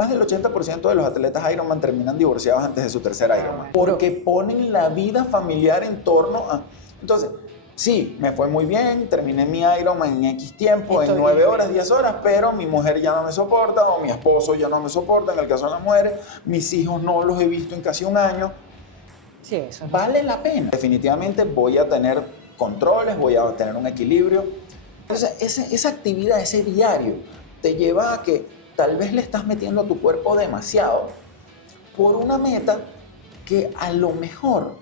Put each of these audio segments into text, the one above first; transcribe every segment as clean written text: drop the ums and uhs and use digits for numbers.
Más del 80% de los atletas Ironman terminan divorciados antes de su tercer Ironman. Porque ponen la vida familiar en torno a... Entonces, sí, me fue muy bien, terminé mi Ironman en X tiempo, en 9 horas, 10 horas, pero mi mujer ya no me soporta o mi esposo ya no me soporta, en el caso de las mujeres, mis hijos no los he visto en casi un año. Sí, eso es Vale la pena. Definitivamente voy a tener controles, voy a tener un equilibrio. Entonces, esa actividad, ese diario, te lleva a que tal vez le estás metiendo a tu cuerpo demasiado por una meta que a lo mejor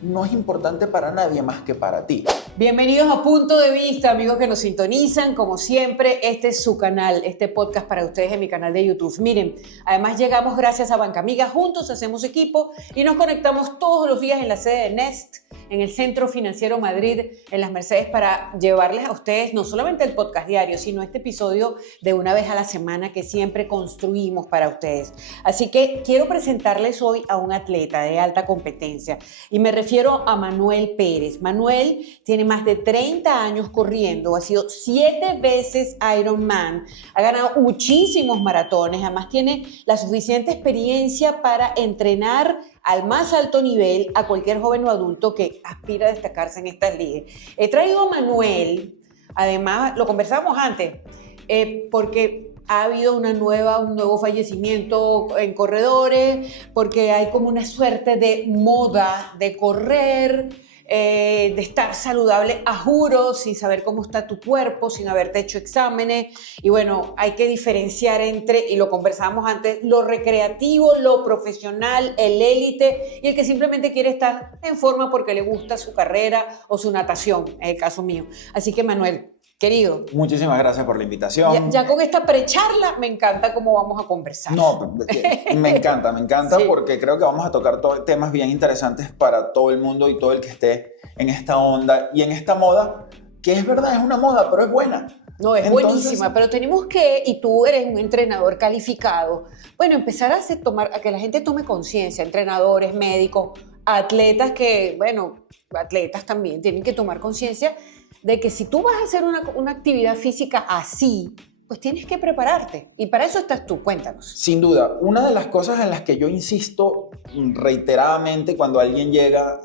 no es importante para nadie más que para ti. Bienvenidos a Punto de Vista, amigos que nos sintonizan. Como siempre, este es su canal, este podcast para ustedes en mi canal de YouTube. Miren, además llegamos gracias a Banca Amiga. Juntos hacemos equipo y nos conectamos todos los días en la sede de Nest, en el Centro Financiero Madrid, en Las Mercedes, para llevarles a ustedes no solamente el podcast diario, sino este episodio de una vez a la semana que siempre construimos para ustedes. Así que quiero presentarles hoy a un atleta de alta competencia y me refiero a Manuel Pérez. Manuel tiene más de 30 años corriendo, ha sido 7 veces Ironman, ha ganado muchísimos maratones, además tiene la suficiente experiencia para entrenar al más alto nivel a cualquier joven o adulto que aspira a destacarse en estas ligas. He traído a Manuel, además, lo conversábamos antes, porque ha habido un nuevo fallecimiento en corredores, porque hay como una suerte de moda de correr, de estar saludable a juro, sin saber cómo está tu cuerpo, sin haberte hecho exámenes. Y bueno, hay que diferenciar entre, y lo conversábamos antes, lo recreativo, lo profesional, el élite y el que simplemente quiere estar en forma porque le gusta su carrera o su natación, en el caso mío. Así que, Manuel, querido, muchísimas gracias por la invitación. Ya con esta precharla me encanta cómo vamos a conversar. No, me encanta sí. Porque creo que vamos a tocar temas bien interesantes para todo el mundo y todo el que esté en esta onda y en esta moda, que es verdad, es una moda, pero es buena. No, es buenísima, pero tenemos que, y tú eres un entrenador calificado, bueno, empezar a que la gente tome conciencia, entrenadores, médicos, atletas que, bueno, atletas también tienen que tomar conciencia de que si tú vas a hacer una actividad física así, pues tienes que prepararte. Y para eso estás tú, cuéntanos. Sin duda, una de las cosas en las que yo insisto reiteradamente cuando alguien llega,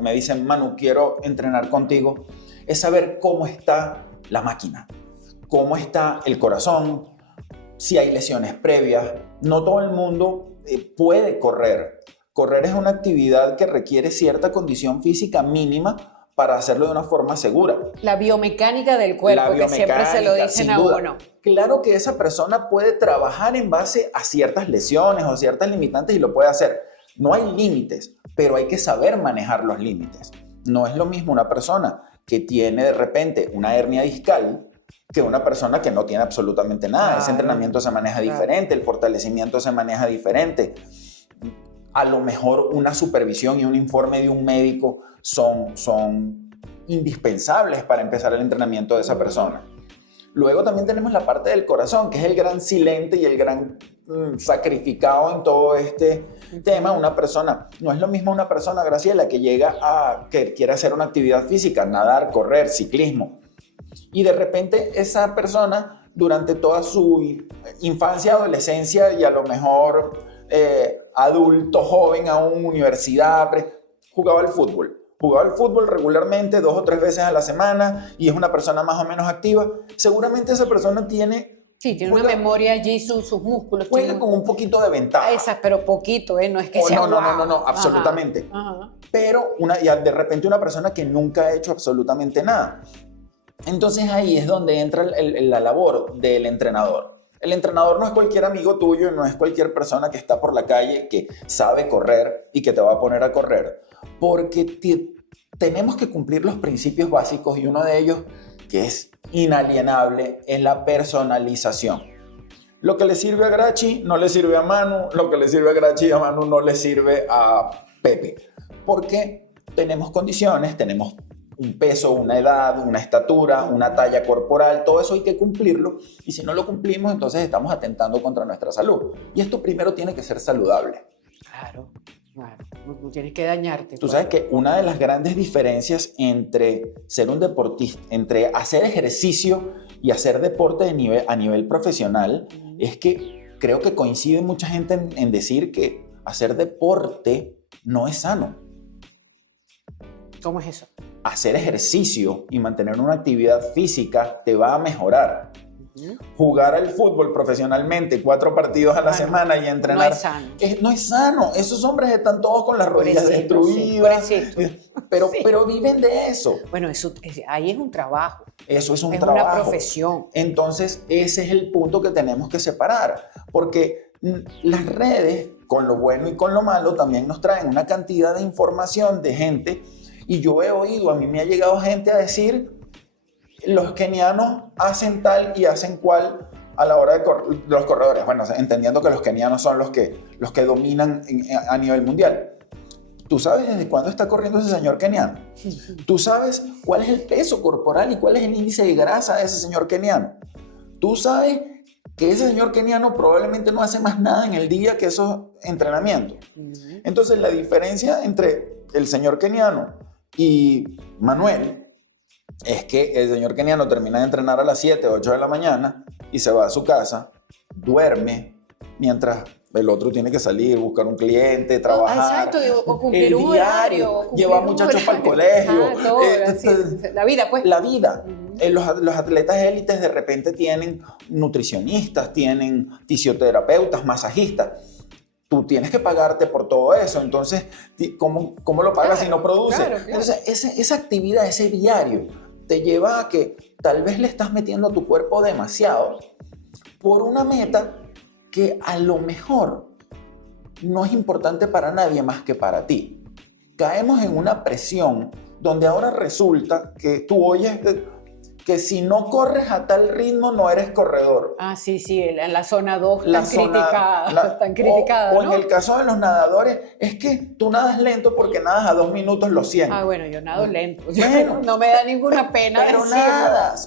me dicen, Manu, quiero entrenar contigo, es saber cómo está la máquina, cómo está el corazón, si hay lesiones previas. No todo el mundo puede correr. Correr es una actividad que requiere cierta condición física mínima para hacerlo de una forma segura. La biomecánica del cuerpo, que siempre se lo dicen a uno. Claro que esa persona puede trabajar en base a ciertas lesiones o ciertas limitantes y lo puede hacer. No hay límites, pero hay que saber manejar los límites. No es lo mismo una persona que tiene de repente una hernia discal que una persona que no tiene absolutamente nada. Claro, ese entrenamiento se maneja diferente, el fortalecimiento se maneja diferente. A lo mejor una supervisión y un informe de un médico son indispensables para empezar el entrenamiento de esa persona. Luego también tenemos la parte del corazón, que es el gran silente y el gran sacrificado en todo este tema. Una persona, no es lo mismo una persona, Graciela, que que quiere hacer una actividad física, nadar, correr, ciclismo, y de repente esa persona durante toda su infancia, adolescencia y a lo mejor adulto, joven, aún universidad, jugaba al fútbol. Jugaba al fútbol regularmente 2 o 3 veces a la semana y es una persona más o menos activa. Seguramente esa persona tiene una memoria allí, sus músculos. Juega con un poquito de ventaja. Pero poquito, no es que sea No, absolutamente. Ajá. Pero de repente una persona que nunca ha hecho absolutamente nada. Entonces ahí es donde entra la labor del entrenador. El entrenador no es cualquier amigo tuyo, no es cualquier persona que está por la calle que sabe correr y que te va a poner a correr, porque tenemos que cumplir los principios básicos y uno de ellos, que es inalienable, es la personalización. Lo que le sirve a Grachi no le sirve a Manu, lo que le sirve a Grachi y a Manu no le sirve a Pepe, porque tenemos condiciones, tenemos un peso, una edad, una estatura, una talla corporal, todo eso hay que cumplirlo y si no lo cumplimos entonces estamos atentando contra nuestra salud. Y esto primero tiene que ser saludable. Claro, no tienes que dañarte. Tú sabes que una de las grandes diferencias entre ser un deportista, entre hacer ejercicio y hacer deporte a nivel profesional, es que creo que coincide mucha gente en decir que hacer deporte no es sano. ¿Cómo es eso? Hacer ejercicio y mantener una actividad física te va a mejorar. Jugar al fútbol profesionalmente 4 partidos a la semana y entrenar no es sano. No es sano. Esos hombres están todos con las rodillas destruidas, sí. pero viven de eso. Bueno, ahí es un trabajo. Eso es un trabajo. Es una profesión. Entonces, ese es el punto que tenemos que separar, porque las redes, con lo bueno y con lo malo, también nos traen una cantidad de información de gente, y yo he oído, a mí me ha llegado gente a decir, los kenianos hacen tal y hacen cual a la hora de los corredores. Bueno, entendiendo que los kenianos son los que dominan a nivel mundial. ¿Tú sabes desde cuándo está corriendo ese señor keniano? ¿Tú sabes cuál es el peso corporal y cuál es el índice de grasa de ese señor keniano? ¿Tú sabes que ese señor keniano probablemente no hace más nada en el día que esos entrenamientos? Entonces, la diferencia entre el señor keniano y Manuel es que el señor keniano termina de entrenar a las 7, 8 de la mañana y se va a su casa, duerme, mientras el otro tiene que salir, buscar un cliente, trabajar. Exacto, o cumplir un horario. Llevar muchachos para el colegio. Todo, la vida, pues. La vida. Los atletas élites de repente tienen nutricionistas, tienen fisioterapeutas, masajistas. Tú tienes que pagarte por todo eso. Entonces, ¿cómo lo pagas si no produces? Claro. Entonces, esa actividad, ese diario, te lleva a que tal vez le estás metiendo a tu cuerpo demasiado por una meta que a lo mejor no es importante para nadie más que para ti. Caemos en una presión donde ahora resulta que tú oyes que si no corres a tal ritmo no eres corredor. Ah, sí, en la zona 2 tan criticada, ¿no? O en el caso de los nadadores, es que tú nadas lento porque nadas a 2 minutos los 100. Ah, bueno, yo nado lento. Bueno, no me da ninguna pena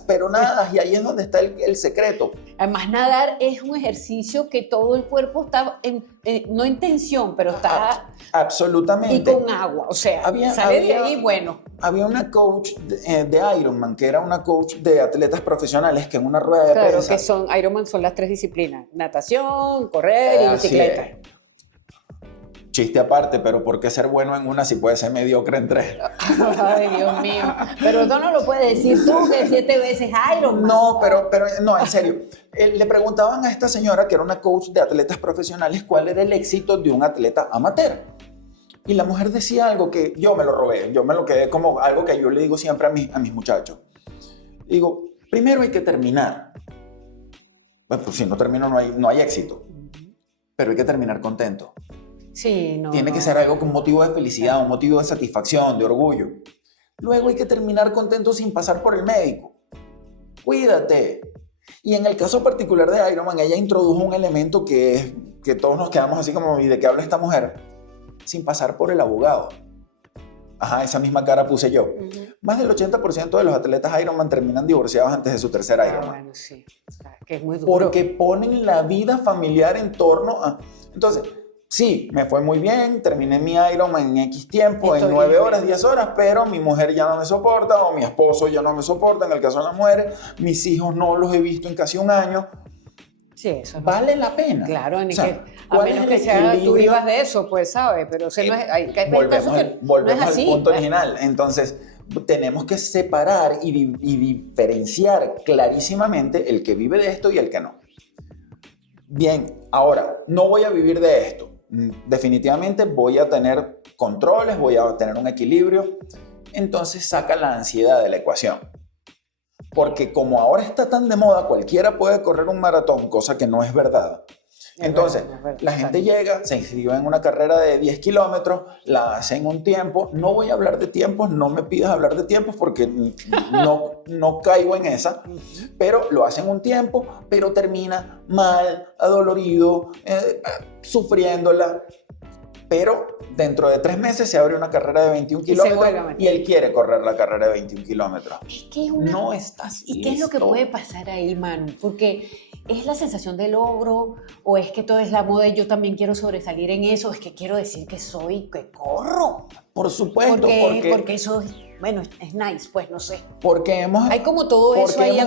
pero nadas, y ahí es donde está el secreto. Además, nadar es un ejercicio que todo el cuerpo está, no en tensión, pero está... Absolutamente. Y con agua, o sea, sale de ahí, bueno. Había una coach de Ironman, que era una coach de atletas profesionales, que en una rueda de prensa... Claro, que son Ironman son las 3 disciplinas: natación, correr y bicicleta. Chiste aparte, pero ¿por qué ser bueno en una si puede ser mediocre en 3? Ay, Dios mío. Pero tú no lo puedes decir tú, que 7 veces Ironman. No, pero no, en serio. Le preguntaban a esta señora, que era una coach de atletas profesionales, cuál era el éxito de un atleta amateur. Y la mujer decía algo que yo me lo robé, yo me lo quedé como algo que yo le digo siempre a mis muchachos. Digo, primero hay que terminar. Pues si no termino no hay éxito. Pero hay que terminar contento. Sí, Tiene que ser algo con motivo de felicidad, un motivo de satisfacción, de orgullo. Luego hay que terminar contento sin pasar por el médico. Cuídate. Y en el caso particular de Ironman, ella introdujo un elemento que todos nos quedamos así como, ¿y de qué habla esta mujer? Sin pasar por el abogado. Ajá, esa misma cara puse yo. Más del 80% de los atletas Ironman terminan divorciados antes de su tercer Ironman. Bueno, sí. Que es muy duro. Porque ponen la vida familiar en torno a... Entonces, sí, me fue muy bien, terminé mi Ironman en X tiempo, en 9 horas, 10 horas, pero mi mujer ya no me soporta, o mi esposo ya no me soporta, en el caso de las mujeres, mis hijos no los he visto en casi un año. Sí, eso vale la pena. Claro, a menos que tú vivas de eso, pues, ¿sabes? Pero no es, volvemos así, al punto original. Entonces, tenemos que separar y diferenciar clarísimamente el que vive de esto y el que no. Bien, ahora, no voy a vivir de esto. Definitivamente voy a tener controles, voy a tener un equilibrio. Entonces, saca la ansiedad de la ecuación. Porque como ahora está tan de moda, cualquiera puede correr un maratón, cosa que no es verdad. Entonces, la gente llega, se inscribe en una carrera de 10 kilómetros, la hace en un tiempo. No voy a hablar de tiempos, no me pidas hablar de tiempos porque no caigo en esa. Pero lo hace en un tiempo, pero termina mal, adolorido, sufriéndola. Pero dentro de 3 meses se abre una carrera de 21 kilómetros y él quiere correr la carrera de 21 kilómetros. No estás listo. ¿Y qué es lo que puede pasar ahí, Manu? Porque ¿es la sensación de logro o es que todo es la moda y yo también quiero sobresalir en eso? Es que quiero decir que corro. Por supuesto. Porque eso es, bueno, es nice, pues no sé. Porque hay como todo eso ahí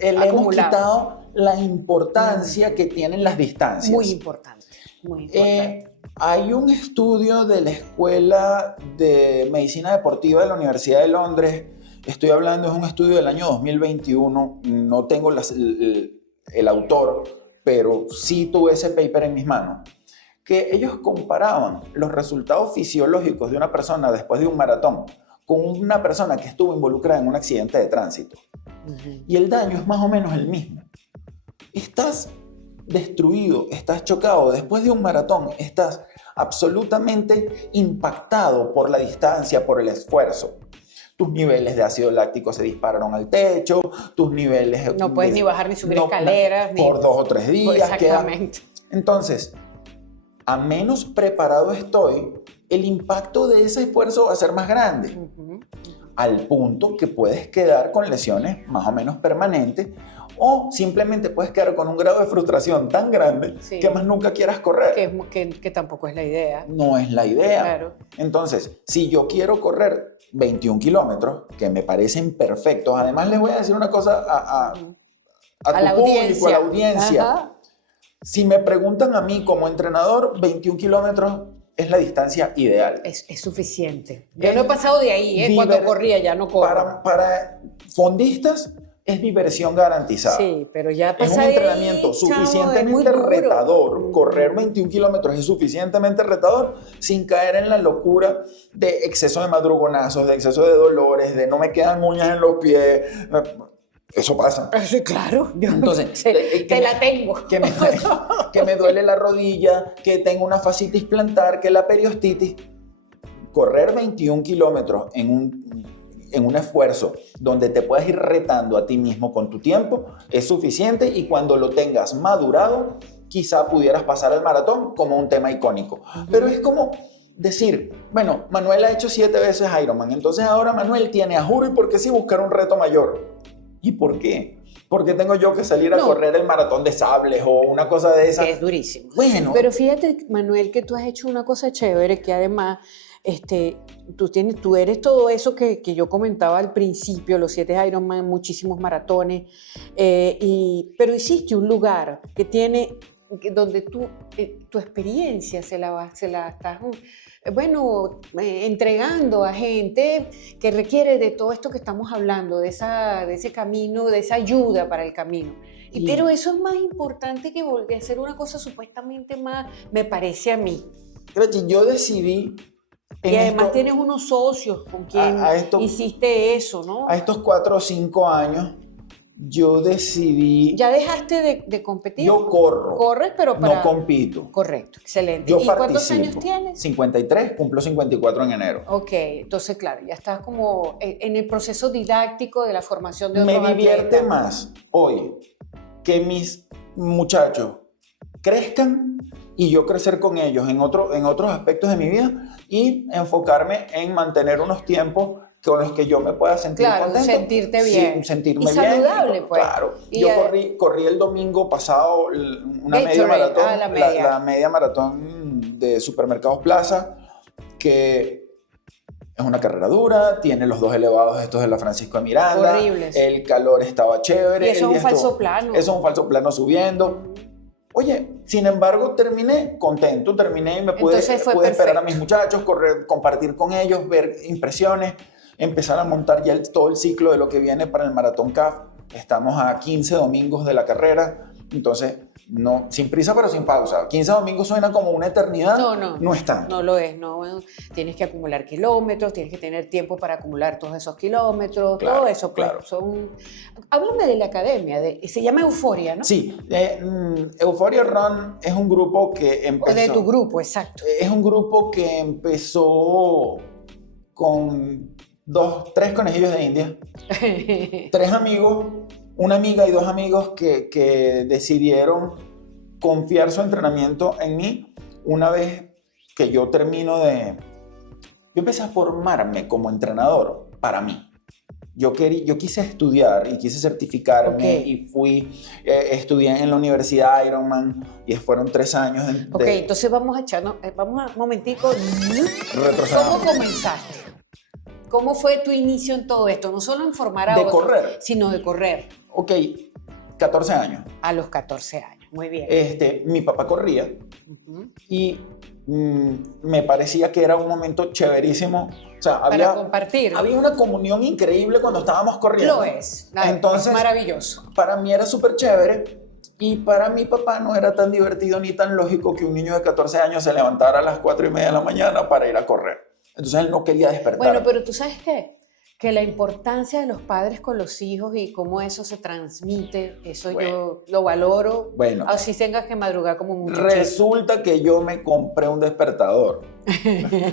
le hemos quitado la importancia que tienen las distancias. Muy importante, muy importante. Hay un estudio de la Escuela de Medicina Deportiva de la Universidad de Londres. Estoy hablando, es un estudio del año 2021. No tengo el autor, pero sí tuve ese paper en mis manos. Que ellos comparaban los resultados fisiológicos de una persona después de un maratón con una persona que estuvo involucrada en un accidente de tránsito. Y el daño es más o menos el mismo. Estás destruido, estás chocado. Después de un maratón estás absolutamente impactado por la distancia, por el esfuerzo. Tus niveles de ácido láctico se dispararon al techo, tus niveles... No puedes ni bajar ni subir escaleras. Por 2 o 3 días. Exactamente. Entonces, a menos preparado estoy, el impacto de ese esfuerzo va a ser más grande. Al punto que puedes quedar con lesiones más o menos permanentes, o simplemente puedes quedar con un grado de frustración tan grande que más nunca quieras correr. Que tampoco es la idea. No es la idea. Claro. Entonces, si yo quiero correr 21 kilómetros, que me parecen perfectos, además les voy a decir una cosa a tu público, a la audiencia. Ajá. Si me preguntan a mí como entrenador, 21 kilómetros es la distancia ideal. Es suficiente. Yo no he pasado de ahí, cuando corría ya no corro. Para fondistas es diversión garantizada. Sí, pero ya es un entrenamiento suficientemente retador. Correr 21 kilómetros es suficientemente retador sin caer en la locura de exceso de madrugonazos, de exceso de dolores, de no me quedan uñas en los pies. Eso pasa. Sí, claro. Entonces, te la tengo. Que me duele la rodilla, que tengo una fascitis plantar, que la periostitis. Correr 21 kilómetros en un esfuerzo donde te puedas ir retando a ti mismo con tu tiempo es suficiente, y cuando lo tengas madurado, quizá pudieras pasar al maratón como un tema icónico. Pero es como decir, bueno, Manuel ha hecho 7 veces Ironman, entonces ahora Manuel tiene, a juro y porque sí, buscar un reto mayor. ¿Y por qué? Porque tengo yo que salir a correr el maratón de sables o una cosa de esa. Que es durísimo. Bueno. Pero fíjate, Manuel, que tú has hecho una cosa chévere, que además tú eres todo eso que yo comentaba al principio, los 7 Ironman, muchísimos maratones, pero hiciste un lugar que tiene, donde tu experiencia se la estás... entregando a gente que requiere de todo esto que estamos hablando, de ese camino, de esa ayuda para el camino. Pero eso es más importante que volver a hacer una cosa supuestamente más, me parece a mí. Yo decidí... Y además tienes unos socios con quien hiciste eso, ¿no? A estos 4 o 5 años, yo decidí... ¿Ya dejaste de competir? Yo corro. ¿Corres, pero para...? No compito. Correcto, excelente. Yo ¿Y participo. cuántos años tienes? 53, cumplo 54 en enero. Ok, entonces claro, ya estás como en el proceso didáctico de la formación de otros Me divierte atletas. más hoy que mis muchachos crezcan y yo crecer con ellos en otros aspectos de mi vida, y enfocarme en mantener unos tiempos con los que yo me pueda sentir contento. Sentirte bien. Sí, sentirme y bien. saludable, pues. Claro. Y yo corrí el domingo pasado una media maratón, la media maratón de Supermercados Plaza, que es una carrera dura, tiene los 2 elevados estos de la Francisco de Miranda. Horribles. El calor estaba chévere. Y eso es un falso plano. Eso es un falso plano subiendo. Oye, sin embargo, terminé contento, y me pude esperar a mis muchachos, correr, compartir con ellos, ver impresiones, empezar a montar ya todo el ciclo de lo que viene para el Maratón CAF. Estamos a 15 domingos de la carrera, entonces, no, sin prisa pero sin pausa. 15 domingos suena como una eternidad. No es tanto. No lo es, no. Tienes que acumular kilómetros, tienes que tener tiempo para acumular todos esos kilómetros, claro, todo eso. Claro. Háblame de la academia, se llama Euforia, ¿no? Sí, Euphoria Run es un grupo que empezó... De tu grupo, exacto. Es un grupo que empezó con 3 conejillos de India, 3 amigos, una amiga y 2 amigos que decidieron confiar su entrenamiento en mí. Una vez que yo yo empecé a formarme como entrenador para mí. Yo quise estudiar y quise certificarme, y estudié en la Universidad Ironman, y fueron 3 años entonces vamos un momentico. ¿Cómo comenzaste? ¿Cómo fue tu inicio en todo esto? No solo en formar a otros, correr. sino de correr. Ok, 14 años. A los 14 años, muy bien. Mi papá corría Ujú. y me parecía que era un momento chéverísimo. O sea, Para compartir. había una comunión increíble cuando estábamos corriendo. Lo es. Entonces, es maravilloso. para mí era súper chévere y para mi papá no era tan divertido ni tan lógico que un niño de 14 años se levantara a las 4:30 de la mañana para ir a correr. Entonces él no quería despertar. Bueno, pero tú sabes qué, que la importancia de los padres con los hijos y cómo eso se transmite, eso Bueno. yo lo valoro. Bueno. Así tengas que madrugar como un muchacho. Resulta que yo me compré un despertador.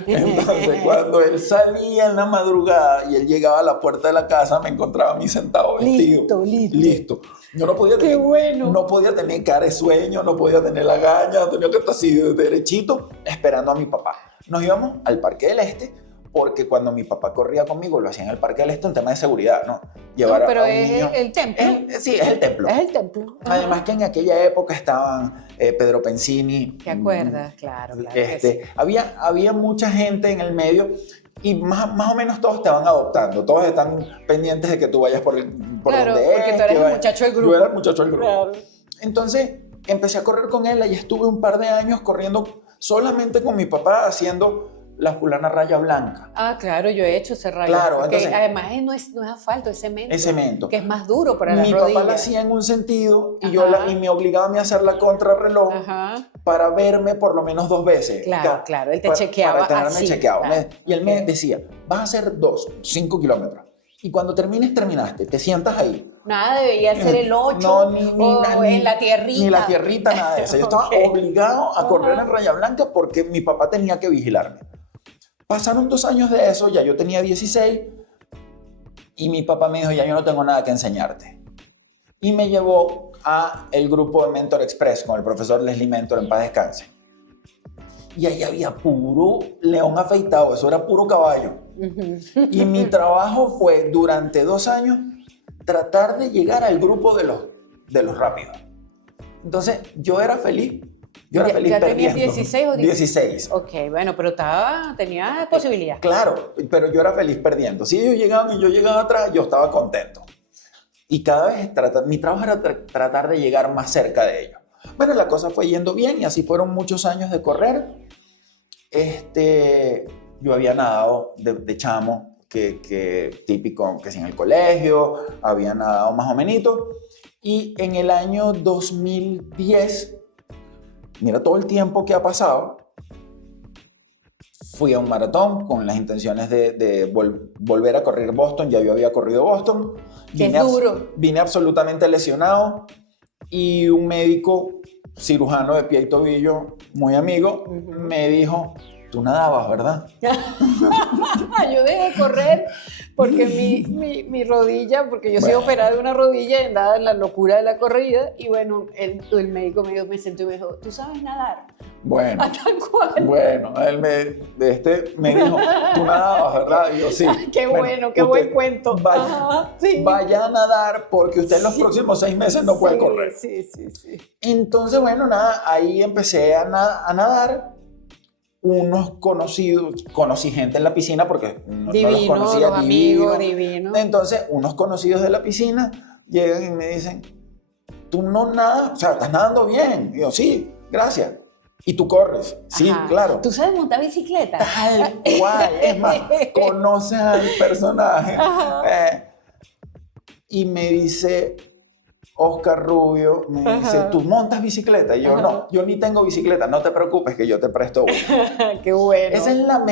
Entonces, cuando él salía en la madrugada y él llegaba a la puerta de la casa, me encontraba a mí sentado vestido. Listo. Yo no podía Qué tener, bueno. no podía tener cara de sueño, no podía tener la gaña, tenía que estar así derechito esperando a mi papá. Nos íbamos al Parque del Este porque cuando mi papá corría conmigo lo hacía en el Parque del Este, un tema de seguridad, ¿no? Llevar No, pero a un es niño. el templo. Sí, es el templo. Es el templo. Además que en aquella época estaban Pedro Pensini. ¿Te acuerdas? Claro, que sí. Había mucha gente en el medio y más o menos todos te van adoptando. Todos están pendientes de que tú vayas por Claro, donde porque es. tú eres el muchacho del grupo. Yo era el muchacho del grupo. Claro. Entonces empecé a correr con él y estuve un par de años corriendo solamente con mi papá haciendo la fulana raya blanca. Ah, claro, yo he hecho ese rayo. Claro, porque entonces, además no es asfalto, es cemento. Es cemento. Que es más duro para las Mi rodillas. papá la hacía en un sentido y, Ajá. y me obligaba a mí a hacer la contrarreloj Ajá. para verme por lo menos 2 veces. Claro, él te chequeaba Para tenerme así, chequeado. claro. Y él me decía, vas a hacer 5 kilómetros. Y cuando terminaste, te sientas ahí. Nada, debía ser el 8 No, ni en la tierrita. Ni la tierrita, nada de eso. Yo estaba Ok. obligado a correr en raya blanca porque mi papá tenía que vigilarme. Pasaron 2 años de eso, ya yo tenía 16 y mi papá me dijo, ya yo no tengo nada que enseñarte. Y me llevó a el grupo de Mentor Express con el profesor Leslie Mentor, en paz descanse. Y ahí había puro león afeitado, eso era puro caballo. Ujú. Y mi trabajo fue, durante 2 años, tratar de llegar al grupo de los rápidos. Entonces, yo era feliz. Yo era feliz ¿Ya perdiendo. tenías 16 o 16. Ok, bueno, pero tenía posibilidad. Claro, pero yo era feliz perdiendo. Si ellos llegaban y yo llegaba atrás, yo estaba contento. Y cada vez mi trabajo era tratar de llegar más cerca de ellos. Bueno, la cosa fue yendo bien y así fueron muchos años de correr. Yo había nadado de chamo, que típico, que si en el colegio, había nadado más o menos. Y en el año 2010, mira todo el tiempo que ha pasado, fui a un maratón con las intenciones de volver a correr Boston. Ya yo había corrido Boston. Qué duro. Vine absolutamente lesionado y un médico cirujano de pie y tobillo, muy amigo, me dijo, tú nadabas, ¿verdad? Yo dejé de correr porque mi rodilla, porque yo soy operada de una rodilla y andaba en la locura de la corrida y bueno, el médico me sentó y me dijo, ¿tú sabes nadar? Bueno, Tal cual. bueno, él me dijo, tú nadabas, ¿verdad? Y yo sí. Qué bueno, qué buen cuento. Vaya, Ajá, sí. vaya a nadar porque usted en los próximos 6 meses no puede correr. Sí. Entonces, bueno, nada, ahí empecé a nadar. Conocí gente en la piscina porque no los conocía. Los amigos, divino. Entonces, unos conocidos de la piscina llegan y me dicen, tú no nadas, o sea, estás nadando bien. Y yo, sí, gracias. ¿Y tú corres? Sí, Ajá. claro. ¿Tú sabes montar bicicleta? Tal cual. Es más, conoces al personaje. Y me dice Oscar Rubio, me dice, ¿tú montas bicicleta? Y yo, no, yo ni tengo bicicleta, no te preocupes que yo te presto una. Qué bueno. Esa es la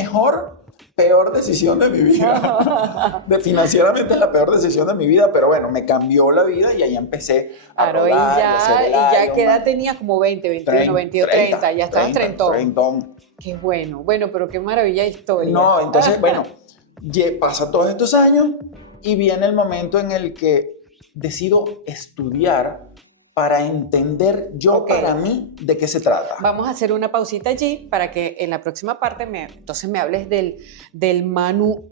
peor decisión de mi vida. Financieramente es la peor decisión de mi vida, pero bueno, me cambió la vida y ahí empecé a Claro, rodar, y hacer el ya Ironman. ¿qué edad tenías? Como 20, 21, 22, 30, ya estabas trentón. Qué bueno, pero qué maravilla de historia. No, entonces, bueno, pasa todos estos años y viene el momento en el que decido estudiar para entender yo para mí de qué se trata. Vamos a hacer una pausita allí para que en la próxima parte entonces me hables del Manu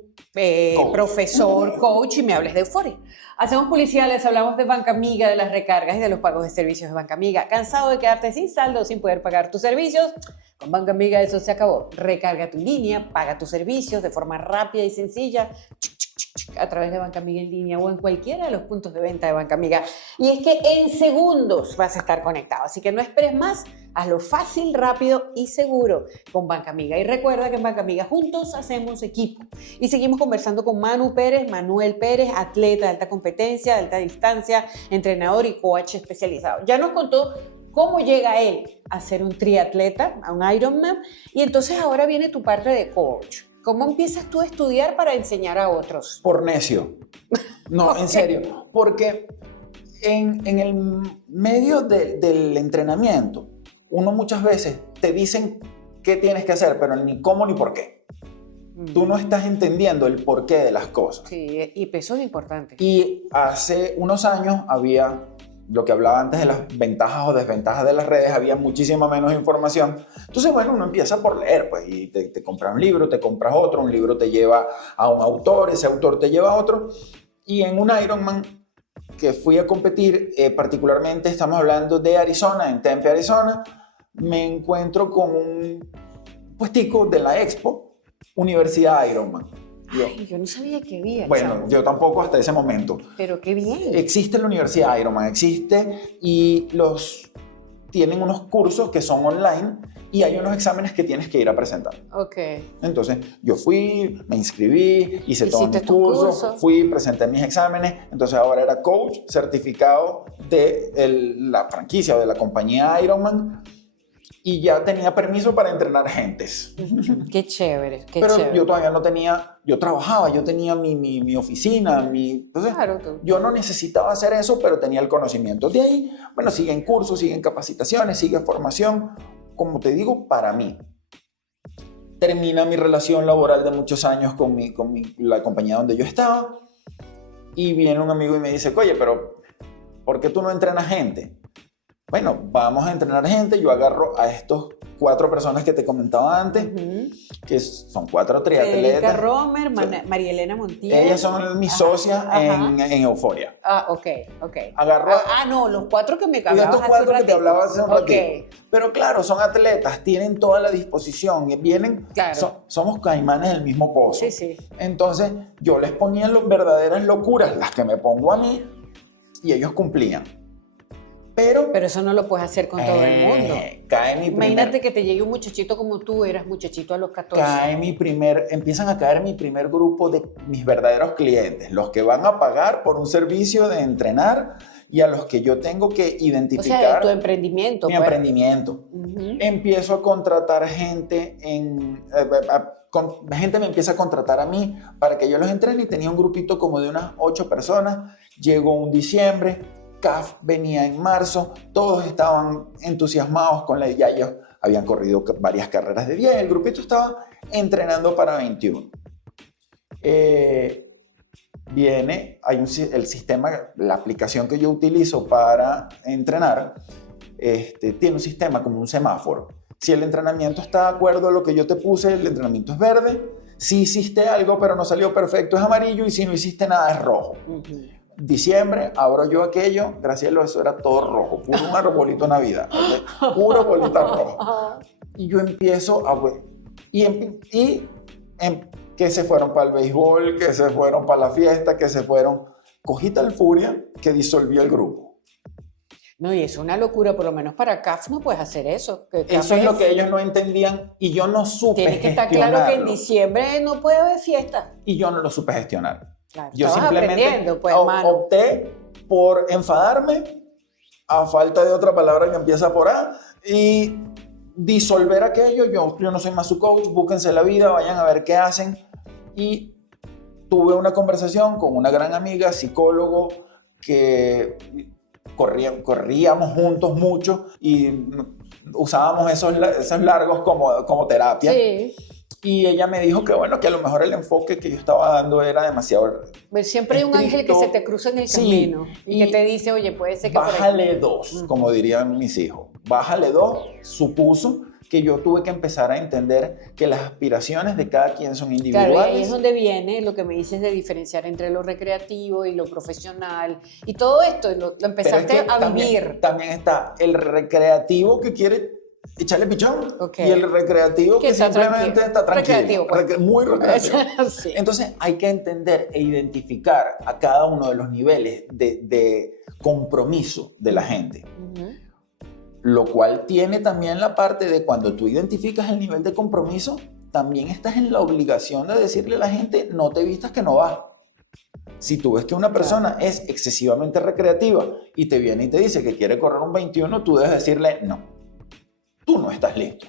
Coach. profesor, coach y me hables de Euforia. Hacemos publicidad, les hablamos de Banca Amiga, de las recargas y de los pagos de servicios de Banca Amiga. ¿Cansado de quedarte sin saldo, sin poder pagar tus servicios? Con Banca Amiga eso se acabó. Recarga tu línea, paga tus servicios de forma rápida y sencilla a través de Banca Amiga en línea o en cualquiera de los puntos de venta de Banca Amiga. Y es que en segundos vas a estar conectado, así que no esperes más, hazlo fácil, rápido y seguro con Banca Amiga. Y recuerda que en Banca Amiga juntos hacemos equipo. Y seguimos conversando con Manuel Pérez, atleta de alta competencia, de alta distancia, entrenador y coach especializado. Ya nos contó cómo llega él a ser un triatleta, a un Ironman, y entonces ahora viene tu parte de coach. ¿Cómo empiezas tú a estudiar para enseñar a otros? Por necio. No, en serio. Porque en el medio del entrenamiento, uno muchas veces te dicen qué tienes que hacer, pero ni cómo ni por qué. Tú no estás entendiendo el porqué de las cosas. Sí, y eso es importante. Y hace unos años había lo que hablaba antes de las ventajas o desventajas de las redes, había muchísima menos información. Entonces, bueno, uno empieza por leer, pues, y te compras un libro, te compras otro, un libro te lleva a un autor, ese autor te lleva a otro. Y en un Ironman que fui a competir, particularmente estamos hablando de Arizona, en Tempe, Arizona, me encuentro con un puestico de la Expo, Universidad Ironman. Yo no sabía que había. Bueno, chavo. yo tampoco hasta ese momento. Pero qué bien. Existe la Universidad Ironman, existe, y tienen unos cursos que son online y hay unos exámenes que tienes que ir a presentar. Ok. Entonces, yo fui, me inscribí, hice todos mis Hiciste tu cursos, curso. fui, presenté mis exámenes. Entonces, ahora era coach certificado de la franquicia o de la compañía Ironman y ya tenía permiso para entrenar gentes. Qué chévere, qué Pero chévere. yo todavía no tenía, yo trabajaba, yo tenía mi oficina, entonces Claro, tú. yo no necesitaba hacer eso, pero tenía el conocimiento. De ahí, bueno, siguen cursos, siguen capacitaciones, sigue formación, como te digo, para mí. Termina mi relación laboral de muchos años con la compañía donde yo estaba y viene un amigo y me dice, oye, pero ¿por qué tú no entrenas gente? Bueno, vamos a entrenar gente, yo agarro a estos 4 personas que te comentaba antes, que son 4 Federica triatletas. Romer, María Elena Montiel. Ellas son mis socias en Euforia. Ah, ok. Agarro No, los 4 que me y hablabas estos hace 4 un que te ratito. hablaba hace un ratito. Ok. Pero claro, son atletas, tienen toda la disposición, vienen, Claro. somos caimanes del mismo pozo. Sí, sí. Entonces, yo les ponía verdaderas locuras, las que me pongo a mí, y ellos cumplían. Pero eso no lo puedes hacer con todo el mundo. cae mi Imagínate que te llegue un muchachito como tú, eras muchachito a los 14. empiezan a caer mi primer grupo de mis verdaderos clientes, los que van a pagar por un servicio de entrenar y a los que yo tengo que O identificar. sea, tu emprendimiento. Mi pues. emprendimiento. Empiezo a contratar gente gente me empieza a contratar a mí para que yo los entrene y tenía un grupito como de unas 8 personas. Llegó un diciembre, CAF venía en marzo, todos estaban entusiasmados con ya ellos habían corrido varias carreras de 10, el grupito estaba entrenando para 21. El sistema, la aplicación que yo utilizo para entrenar, tiene un sistema como un semáforo. Si el entrenamiento está de acuerdo a lo que yo te puse, el entrenamiento es verde. Si hiciste algo pero no salió perfecto, es amarillo, y si no hiciste nada, es rojo. Diciembre, abro yo aquello, gracias a eso era todo rojo, puro un arbolito de Navidad, ¿okay? Puro bolita roja. Y yo empiezo a... que se fueron para el béisbol, que se fueron para la fiesta, que se fueron... Cogí tal furia que disolvió el grupo. No, y es una locura, por lo menos para CAF no puedes hacer eso. Eso es lo que ellos no entendían y yo no supe Tienes que estar gestionarlo. claro que en diciembre no puede haber fiesta. Y yo no lo supe gestionar. Claro, Yo estabas simplemente aprendiendo, pues, mano. opté por enfadarme, a falta de otra palabra que empieza por A, y disolver aquello. Yo no soy más su coach, búsquense la vida, vayan a ver qué hacen. Y tuve una conversación con una gran amiga, psicólogo, que corríamos juntos mucho y usábamos esos largos como terapia. Sí. Y ella me dijo que bueno, que a lo mejor el enfoque que yo estaba dando era demasiado Siempre hay un ángel que se te cruza en el camino y que te dice, oye, puede ser que bájale 2, como dirían mis hijos. Bájale 2 supuso que yo tuve que empezar a entender que las aspiraciones de cada quien son individuales. Claro, y ahí es donde viene lo que me dices de diferenciar entre lo recreativo y lo profesional. Y todo esto lo empezaste a vivir. También está el recreativo que quiere echarle pichón, Okay. y el recreativo que simplemente está tranquilo. Recreativo, pues. Muy recreativo. Sí. Entonces hay que entender e identificar a cada uno de los niveles de compromiso de la gente. Uh-huh. Lo cual tiene también la parte de cuando tú identificas el nivel de compromiso, también estás en la obligación de decirle a la gente, no te vistas que no va. Si tú ves que una persona es excesivamente recreativa y te viene y te dice que quiere correr un 21, tú debes decirle, no, tú no estás listo.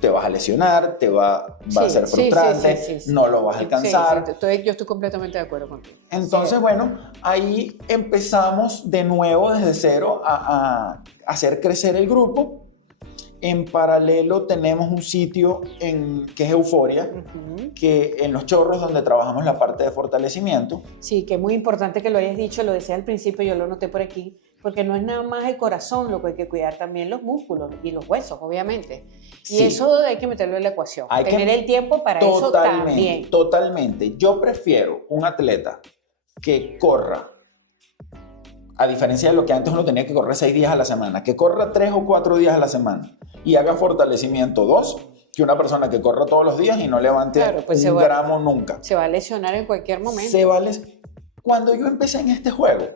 Te vas a lesionar, va a ser frustrante, no lo vas a alcanzar. Yo estoy completamente de acuerdo contigo. Entonces, bueno, ahí empezamos de nuevo desde cero a hacer crecer el grupo. En paralelo tenemos un sitio que es Euforia, que en Los Chorros, donde trabajamos la parte de fortalecimiento. Sí, que es muy importante que lo hayas dicho, lo decía al principio, yo lo noté por aquí, porque no es nada más el corazón lo que hay que cuidar, también los músculos y los huesos, obviamente. Y Sí. eso hay que meterlo en la ecuación. Tener el tiempo para eso también. Totalmente. Yo prefiero un atleta que corra, a diferencia de lo que antes uno tenía que correr 6 días a la semana, que corra 3 o 4 días a la semana y haga fortalecimiento 2, que una persona que corra todos los días y no levante un gramo nunca. Se va a lesionar en cualquier momento. Cuando yo empecé en este juego,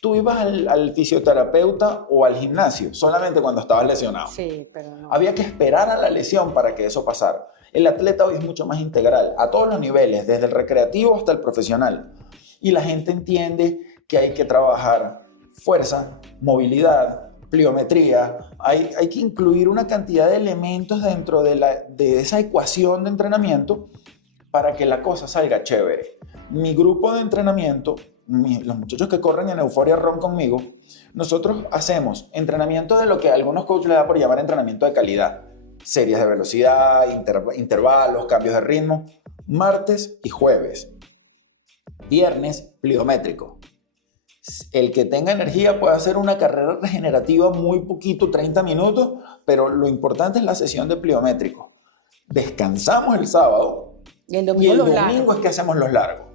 tú ibas al fisioterapeuta o al gimnasio solamente cuando estabas lesionado. Sí, pero no. Había que esperar a la lesión para que eso pasara. El atleta hoy es mucho más integral, a todos los niveles, desde el recreativo hasta el profesional. Y la gente entiende que hay que trabajar fuerza, movilidad, pliometría. Hay que incluir una cantidad de elementos dentro de esa ecuación de entrenamiento para que la cosa salga chévere. Mi grupo de entrenamiento, los muchachos que corren en Euphoria Run conmigo, nosotros hacemos entrenamiento de lo que a algunos coaches les da por llamar entrenamiento de calidad. Series de velocidad, intervalos, cambios de ritmo, martes y jueves. Viernes, pliométrico. El que tenga energía puede hacer una carrera regenerativa muy poquito, 30 minutos, pero lo importante es la sesión de pliométrico. Descansamos el sábado y el domingo es que hacemos los largos.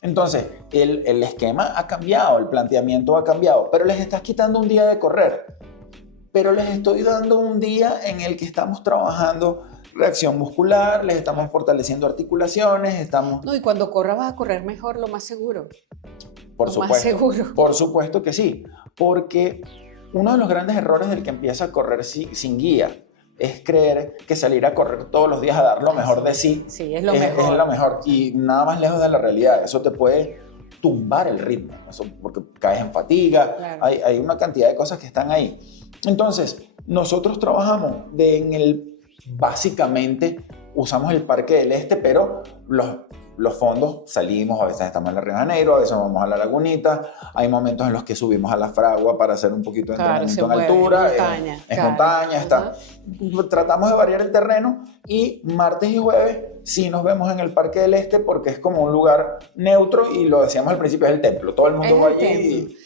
Entonces, el esquema ha cambiado, el planteamiento ha cambiado, pero les estás quitando un día de correr. Pero les estoy dando un día en el que estamos trabajando reacción muscular, les estamos fortaleciendo articulaciones, No, y cuando corras vas a correr mejor, lo más seguro. Por supuesto, más seguro. Por supuesto que sí, porque uno de los grandes errores del que empieza a correr sin guía es creer que salir a correr todos los días a dar lo mejor de sí, sí, es lo mejor. Es lo mejor y nada más lejos de la realidad. Eso te puede tumbar el ritmo, eso porque caes en fatiga, claro. Hay una cantidad de cosas que están ahí. Entonces, nosotros trabajamos básicamente usamos el Parque del Este, pero los fondos salimos, a veces estamos en la Río de Janeiro, a veces vamos a la Lagunita, hay momentos en los que subimos a la Fragua para hacer un poquito de entrenamiento en altura, es montaña, tratamos de variar el terreno y martes y jueves sí nos vemos en el Parque del Este porque es como un lugar neutro y lo decíamos al principio, es el templo, todo el mundo va allí.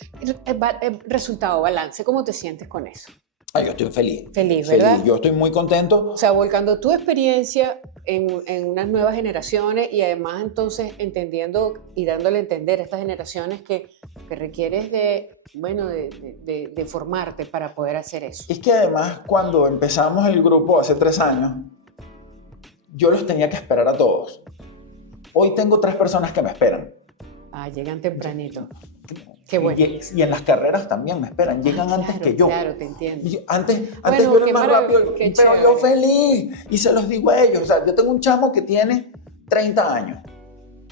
Resultado, balance, ¿cómo te sientes con eso? Yo estoy feliz. Feliz, ¿verdad? Yo estoy muy contento. O sea, volcando tu experiencia en unas nuevas generaciones y además entonces entendiendo y dándole a entender a estas generaciones que requieres de formarte para poder hacer eso. Es que además cuando empezamos el grupo hace 3 años, yo los tenía que esperar a todos. Hoy tengo 3 personas que me esperan. Llegan tempranito. Qué bueno. Y en las carreras también me esperan, llegan antes que yo. Claro, te entiendo. Antes yo era más rápido, pero yo feliz. Y se los digo a ellos. O sea, yo tengo un chamo que tiene 30 años.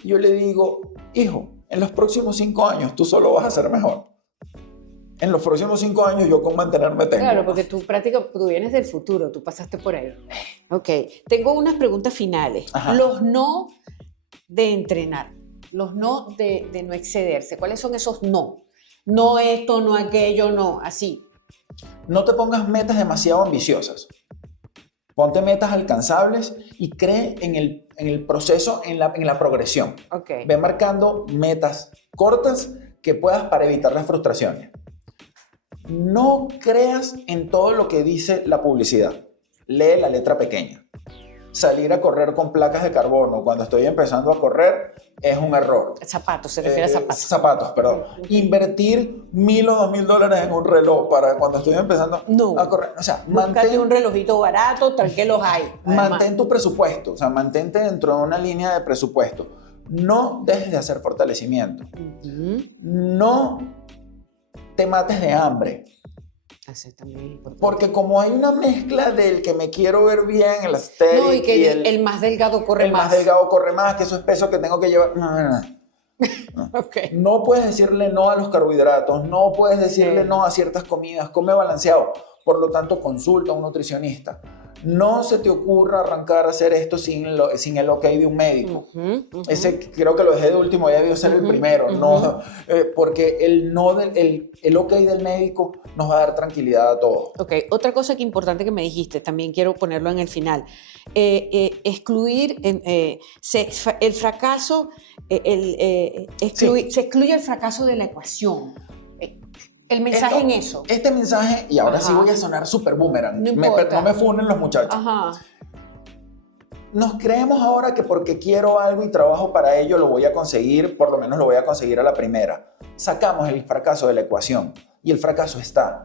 Y yo le digo, hijo, en los próximos 5 años tú solo vas a ser mejor. En los próximos 5 años yo con mantenerme tengo. Claro, porque tú vienes del futuro, tú pasaste por ahí. Ok, tengo unas preguntas finales. Ajá. Los no de entrenar. Los no de no excederse. ¿Cuáles son esos no? No esto, no aquello, no, así. No te pongas metas demasiado ambiciosas. Ponte metas alcanzables y cree en el proceso, en la progresión. Okay. Ve marcando metas cortas que puedas para evitar las frustraciones. No creas en todo lo que dice la publicidad. lee la letra pequeña. Salir a correr con placas de carbono cuando estoy empezando a correr es un error. Zapatos, se refiere a zapatos. Zapatos, perdón. Invertir $1,000 o $2,000 en un reloj para cuando estoy empezando a correr. O sea, búscate un relojito barato, tranquilos hay. Mantén tu presupuesto, o sea, mantente dentro de una línea de presupuesto. No dejes de hacer fortalecimiento. No te mates de hambre. Porque como hay una mezcla del que me quiero ver bien, el aesthetic, no, y que el más delgado corre más. El más delgado corre más, que eso es peso que tengo que llevar. No. Okay. No puedes decirle no a los carbohidratos, no puedes decirle no a ciertas comidas, come balanceado. Por lo tanto, consulta a un nutricionista. No se te ocurra arrancar a hacer esto sin el ok de un médico. Ese creo que lo dejé de último, ya debió ser el primero. No, porque el ok del médico nos va a dar tranquilidad a todos. Ok, otra cosa que importante que me dijiste, también quiero ponerlo en el final. Excluir el fracaso, se excluye el fracaso de la ecuación. El mensaje en eso. Este mensaje, y ahora sí voy a sonar súper boomerang. No me funen los muchachos. Nos creemos ahora que porque quiero algo y trabajo para ello lo voy a conseguir, por lo menos lo voy a conseguir a la primera. Sacamos el fracaso de la ecuación y el fracaso está.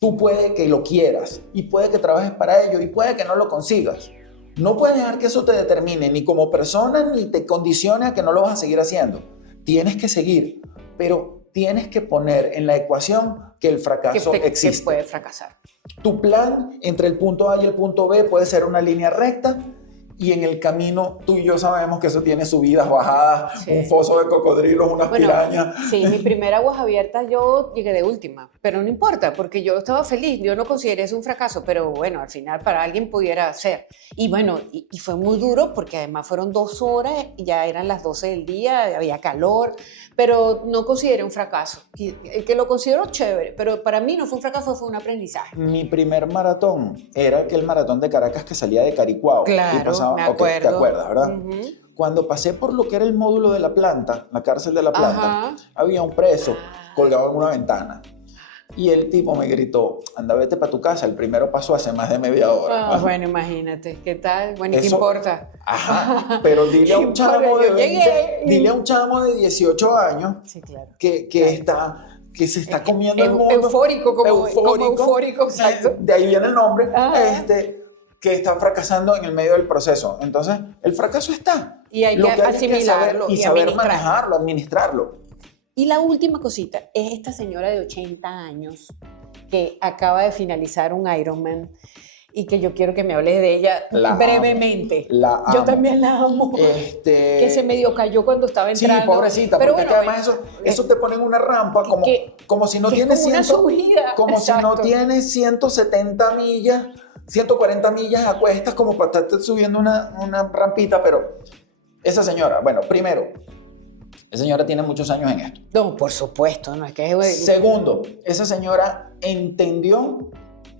Tú puede que lo quieras y puede que trabajes para ello y puede que no lo consigas. No puedes dejar que eso te determine ni como persona ni te condicione a que no lo vas a seguir haciendo. Tienes que seguir, pero tienes que poner en la ecuación que el fracaso existe. Que puede fracasar. Tu plan entre el punto A y el punto B puede ser una línea recta y en el camino tú y yo sabemos que eso tiene subidas, bajadas, un foso de cocodrilos, unas pirañas. Sí, mi primera aguas abiertas yo llegué de última, pero no importa porque yo estaba feliz, yo no consideré eso un fracaso, pero bueno, al final para alguien pudiera ser. Y bueno, y fue muy duro porque además fueron 2 horas y ya eran las 12 del día, había calor, pero no consideré un fracaso. Y el que lo consideró chévere, pero para mí no fue un fracaso, fue un aprendizaje. Mi primer maratón era aquel maratón de Caracas que salía de Caricuao. Claro, y pasaba, me acuerdo. Okay, ¿te acuerdas, verdad? Cuando pasé por lo que era el módulo de la planta, la cárcel de la planta, había un preso colgado en una ventana. Y el tipo me gritó, anda, vete para tu casa. El primero pasó hace más de media hora. Bueno, imagínate, ¿qué tal? Bueno, ¿y qué importa? Pero dile a un chamo dile a un chamo de 18 años que se está comiendo el mundo. Eufórico, eufórico, exacto. De ahí viene el nombre, que está fracasando en el medio del proceso. Entonces, el fracaso está. Y hay que asimilarlo y saber manejarlo, administrarlo. Y la última cosita es esta señora de 80 años que acaba de finalizar un Ironman y que yo quiero que me hables de ella brevemente. La amo. Yo también la amo. Que se medio cayó cuando estaba entrando. Sí, pobrecita, pero porque bueno, además eso te pone en una rampa como si no tienes si no tienes 170 millas, 140 millas a cuestas como para estarte subiendo una rampita, pero esa señora, bueno, primero, esa señora tiene muchos años en esto. No, por supuesto, no es que... Segundo, esa señora entendió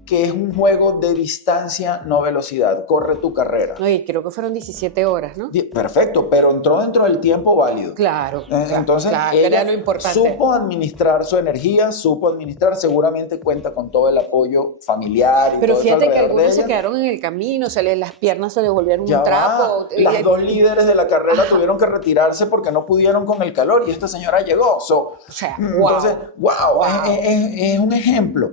que es un juego de distancia, no velocidad. Corre tu carrera. Oye, creo que fueron 17 horas, ¿no? Perfecto, pero entró dentro del tiempo válido. Claro. Entonces, era lo importante. Supo administrar su energía, seguramente cuenta con todo el apoyo familiar y pero todo fíjate eso que algunos se quedaron en el camino, las piernas se le volvieron un trapo. Las 2 líderes de la carrera tuvieron que retirarse porque no pudieron con el calor y esta señora llegó. Entonces, es un ejemplo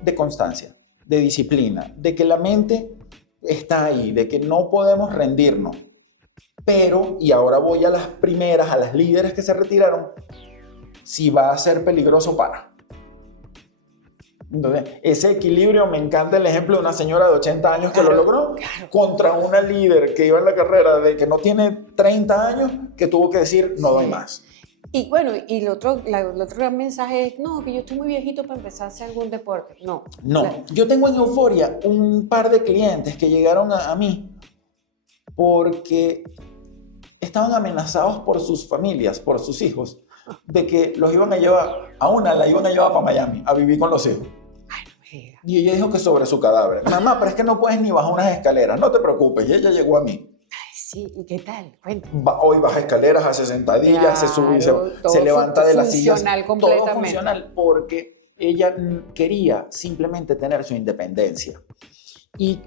de constancia, de disciplina, de que la mente está ahí, de que no podemos rendirnos. Pero, y ahora voy a a las líderes que se retiraron, si va a ser peligroso, para. Entonces, ese equilibrio, me encanta el ejemplo de una señora de 80 años que lo logró contra una líder que iba en la carrera de que no tiene 30 años, que tuvo que decir, no doy más. Y bueno, y el otro gran mensaje es, no, que yo estoy muy viejito para empezar a hacer algún deporte. No. Yo tengo en Euforia un par de clientes que llegaron a mí porque estaban amenazados por sus familias, por sus hijos, de que los iban a llevar, la iban a llevar para Miami a vivir con los hijos. Ay, no me digas. Y ella dijo que sobre su cadáver. Mamá, pero es que no puedes ni bajar unas escaleras, no te preocupes. Y ella llegó a mí. Sí, ¿y qué tal? Cuéntame. Hoy baja escaleras, hace sentadillas, se sube y se levanta de las sillas. Completamente. Todo funcional porque ella quería simplemente tener su independencia. Y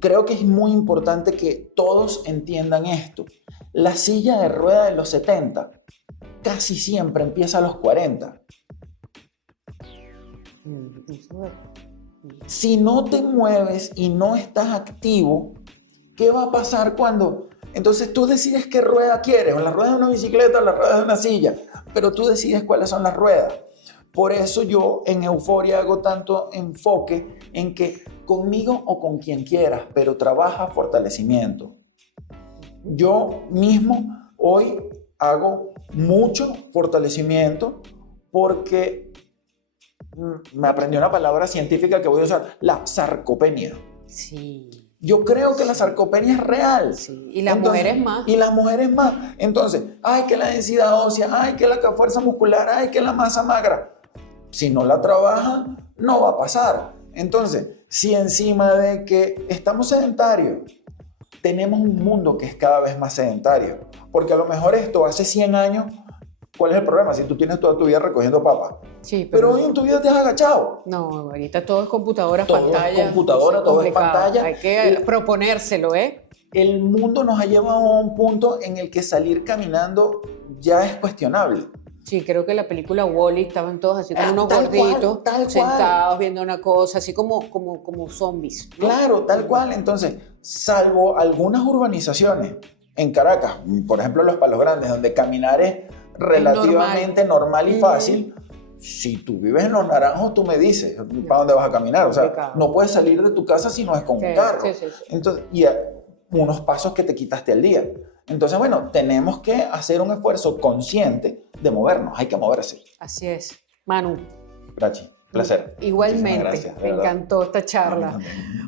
creo que es muy importante que todos entiendan esto. La silla de rueda de los 70 casi siempre empieza a los 40. Si no te mueves y no estás activo, ¿qué va a pasar cuando? Entonces tú decides qué rueda quieres, o la rueda de una bicicleta o la rueda de una silla, pero tú decides cuáles son las ruedas. Por eso yo en Euforia hago tanto enfoque en que conmigo o con quien quieras, pero trabaja fortalecimiento. Yo mismo hoy hago mucho fortalecimiento porque me aprendí una palabra científica que voy a usar, la sarcopenia. Sí. Yo creo que la sarcopenia es real. Sí. Y las mujeres más. Y las mujeres más. Entonces, ay, que la densidad ósea, ay, que la fuerza muscular, ay, que la masa magra. Si no la trabajan, no va a pasar. Entonces, si encima de que estamos sedentarios, tenemos un mundo que es cada vez más sedentario. Porque a lo mejor esto hace 100 años, ¿cuál es el problema? Si tú tienes toda tu vida recogiendo papas. Sí, Pero hoy en tu vida te has agachado. No, ahorita todo es computadora, Todo pantalla. es computadora, todo es complicado. pantalla. Hay que proponérselo, ¿eh? El mundo nos ha llevado a un punto en el que salir caminando ya es cuestionable. Sí, creo que en la película Wall-E estaban todos así como unos Tal gorditos, cual. sentados viendo una cosa, así como zombies, ¿no? Claro, tal cual. Entonces, salvo algunas urbanizaciones en Caracas, por ejemplo Los Palos Grandes, donde caminar es relativamente normal y fácil, si tú vives en Los Naranjos, tú me dices, ¿para dónde vas a caminar? O sea, no puedes salir de tu casa si no es con un carro. Sí. Entonces, unos pasos que te quitaste al día. Entonces, bueno, tenemos que hacer un esfuerzo consciente de movernos. Hay que moverse. Así es. Manu. Gracias. Placer. Igualmente. Gracias, me encantó esta charla. No.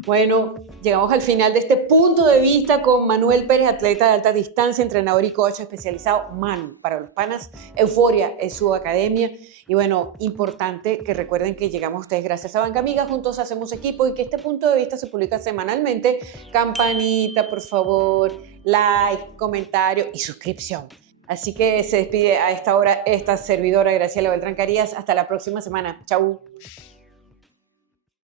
Bueno, llegamos al final de este punto de vista con Manuel Pérez, atleta de alta distancia, entrenador y coach especializado, MAN, para los panas. Euforia es su academia. Y bueno, importante que recuerden que llegamos a ustedes gracias a Banca Amiga, juntos hacemos equipo y que este punto de vista se publica semanalmente. Campanita, por favor, like, comentario y suscripción. Así que se despide a esta hora esta servidora Graciela Beltrán Carías. Hasta la próxima semana. Chau.